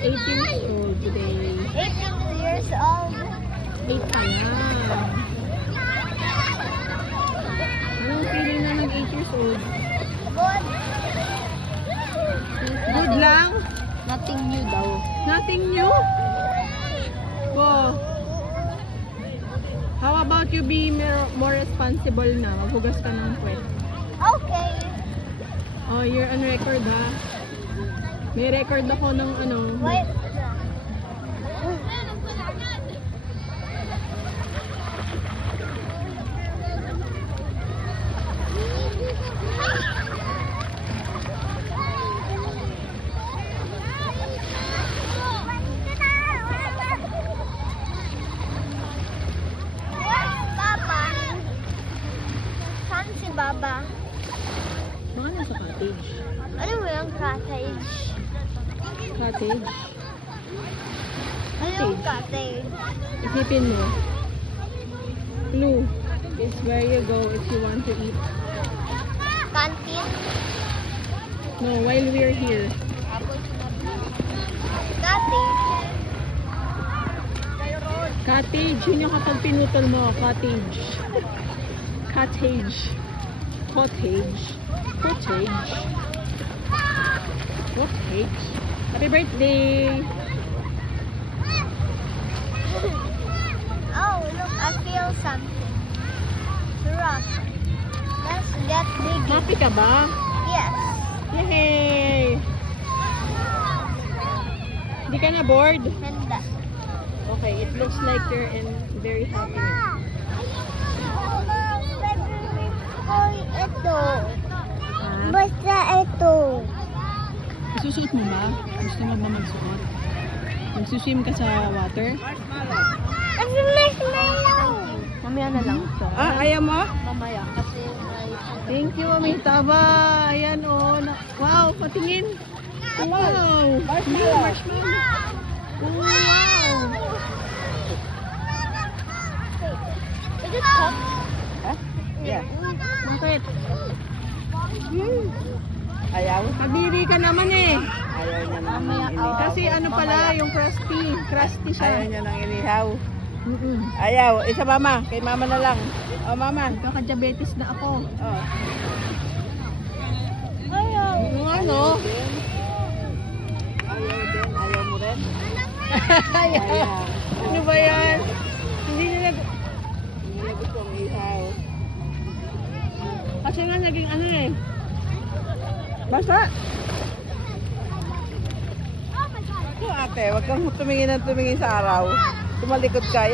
8 years old today. 18 years old. 8 pa lang. Anong feeling na ng 8 years old? Good. Good lang? Nothing new daw. Nothing new? Wow. How about you be more responsible na? Maghugas ka ng puwet. Okay. Oh, you're on record ha? May record ako ng ano. Wait. Papa. Saan si Baba? Mga nasa cottage. Ano mo yung cottage? Cottage? Ano yung cottage? Isipin mo. Clue is where you go if you want to eat. Canteen? No, while we're here. Cottage? Cottage, yun yung kapag pinutol mo, cottage. Cottage. Cottage. Cottage. Cottage. Happy birthday! Oh, look, I feel something. Rock. Let's get big. Happy ka ba? Yes. Yay! Hindi ka na bored? Handa. Okay, it looks like you're very happy. Ito. Ha? Basta ito. Isusuot mo ba? Gusto mo ba magsuot? Magsuswim ka sa water? Ano marshmallow? Mamaya na lang. Ayaw mo? Mamaya kasi may... Thank you, Mami Taba. Ayan, oh. Wow, patingin. Wow. Marshmallow. Wow. Is it hot? Yeah. Bakit? Ayaw? Kadiri ka naman eh. Ayaw niya nang Mamaya, Kasi ano pala, yung crusty. Crusty Ayaw siya. niya nang inihaw. Mm-mm. Ayaw. Isa mama. Kay mama na lang. O mama. Kaka-diabetes na ako. Oh. Ayaw. Ano? Ayaw din. Ayaw mo rin? Ayaw. Ano ba yan? Hindi nila... Hindi niya gustong ihaw. Kasi nga naging ano eh. Basta. Ate, wag kang tumingin ng tumingin sa araw. Tumalikod ka.